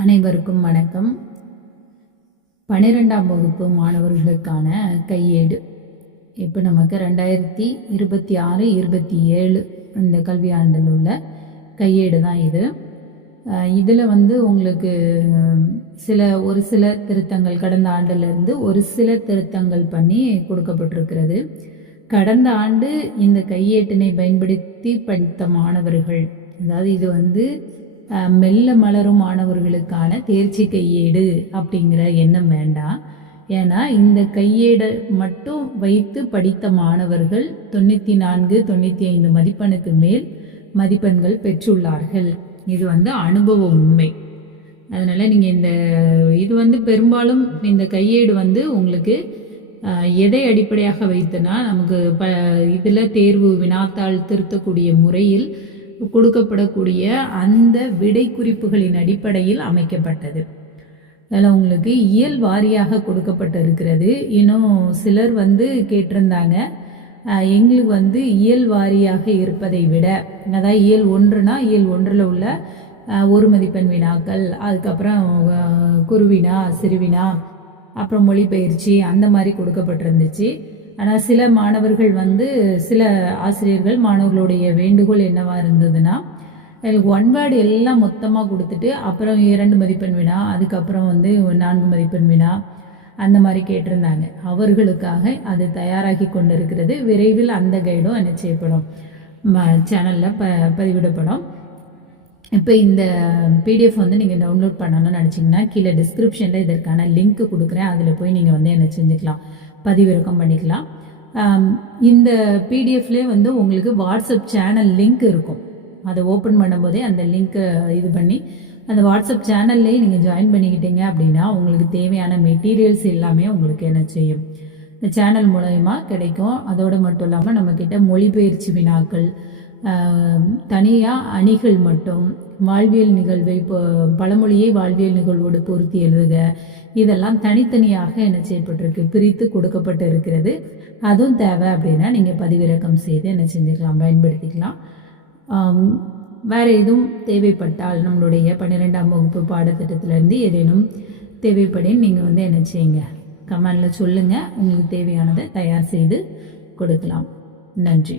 அனைவருக்கும் வணக்கம். 12ஆம் வகுப்பு மாணவர்களுக்கான கையேடு இப்போ நமக்கு 2026-27 இந்த கல்வியாண்டில் உள்ள கையேடு தான் இது. இதில் உங்களுக்கு ஒரு சில திருத்தங்கள் கடந்த ஆண்டிலிருந்து ஒரு சில திருத்தங்கள் பண்ணி கொடுக்கப்பட்டிருக்கிறது. கடந்த ஆண்டு இந்த கையேட்டினை பயன்படுத்தி படித்த மாணவர்கள், அதாவது இது மெல்ல மலரும் மாணவர்களுக்கான தேர்ச்சி கையேடு அப்படிங்கிற எண்ணம் வேண்டாம். ஏன்னா இந்த கையேடை மட்டும் வைத்து படித்த மாணவர்கள் 94-95 மதிப்பெண்ணுக்கு மேல் மதிப்பெண்கள் பெற்றுள்ளார்கள். இது அனுபவ உண்மை. அதனால் நீங்கள் இது பெரும்பாலும் இந்த கையேடு உங்களுக்கு எதை அடிப்படையாக வைத்துனா நமக்கு இதில் தேர்வு வினாத்தாள் திருத்தக்கூடிய முறையில் கொடுக்கப்படக்கூடிய அந்த விடை குறிப்புகளின் அடிப்படையில் அமைக்கப்பட்டது. அதில் உங்களுக்கு இயல் வாரியாக கொடுக்கப்பட்டிருக்கிறது. இன்னும் சிலர் கேட்டிருந்தாங்க, எங்களுக்கு இயல் வாரியாக இருப்பதை விட, அதாவது இயல் 1னா இயல் 1ல் உள்ள ஒரு மதிப்பெண் வினாக்கள், அதுக்கப்புறம் குறுவினா சிறுவினா, அப்புறம் மொழிபெயர்ச்சி அந்த மாதிரி கொடுக்கப்பட்டிருந்துச்சு. ஆனால் சில மாணவர்கள் சில ஆசிரியர்கள் மாணவர்களுடைய வேண்டுகோள் என்னவாக இருந்ததுன்னா, எனக்கு 1 வேர்டு எல்லாம் மொத்தமாக கொடுத்துட்டு அப்புறம் 2 மதிப்பெண் வினா, அதுக்கப்புறம் 4 மதிப்பெண் வினா அந்த மாதிரி கேட்டிருந்தாங்க. அவர்களுக்காக அது தயாராகி கொண்டு இருக்கிறது. விரைவில் அந்த கைடும் என்ன செய்யப்படும், சேனலில் பதிவிடப்படும். இப்போ இந்த பிடிஎஃப் நீங்கள் டவுன்லோட் பண்ணணும்னு நினச்சிங்கன்னா கீழே டிஸ்கிரிப்ஷனில் இதற்கான லிங்க் கொடுக்குறேன். அதில் போய் நீங்கள் என்ன செஞ்சுக்கலாம், பதிவிறக்கம் பண்ணிக்கலாம். இந்த பிடிஎஃப்லேயே உங்களுக்கு வாட்ஸ்அப் சேனல் லிங்க் இருக்கும். அதை ஓப்பன் பண்ணும்போதே அந்த லிங்க்கை இது பண்ணி அந்த வாட்ஸ்அப் சேனல்லையே நீங்கள் ஜாயின் பண்ணிக்கிட்டீங்க அப்படின்னா உங்களுக்கு தேவையான மெட்டீரியல்ஸ் எல்லாமே உங்களுக்கு என்ன செய்யும், இந்த சேனல் மூலயமா கிடைக்கும். அதோடு மட்டும் இல்லாமல் நம்மக்கிட்ட மொழிபெயர்ச்சி வினாக்கள், தனியாக அணிகள் மட்டும், வாழ்வியல் நிகழ்வை பழமொழியை வாழ்வியல் நிகழ்வோடு பொருத்தி எழுதுக, இதெல்லாம் தனித்தனியாக என்ன செய்யப்பட்டிருக்கு, பிரித்து கொடுக்கப்பட்டு இருக்கிறது. அதுவும் தேவை அப்படின்னா நீங்கள் பதிவிறக்கம் செய்து என்ன செஞ்சுக்கலாம், பயன்படுத்திக்கலாம். வேறு எதுவும் தேவைப்பட்டால் நம்மளுடைய 12ஆம் வகுப்பு பாடத்திட்டத்திலேருந்து ஏதேனும் தேவைப்படின் நீங்கள் என்ன செய்யுங்க, கமெண்டில் சொல்லுங்கள். உங்களுக்கு தேவையானதை தயார் செய்து கொடுக்கலாம். நன்றி.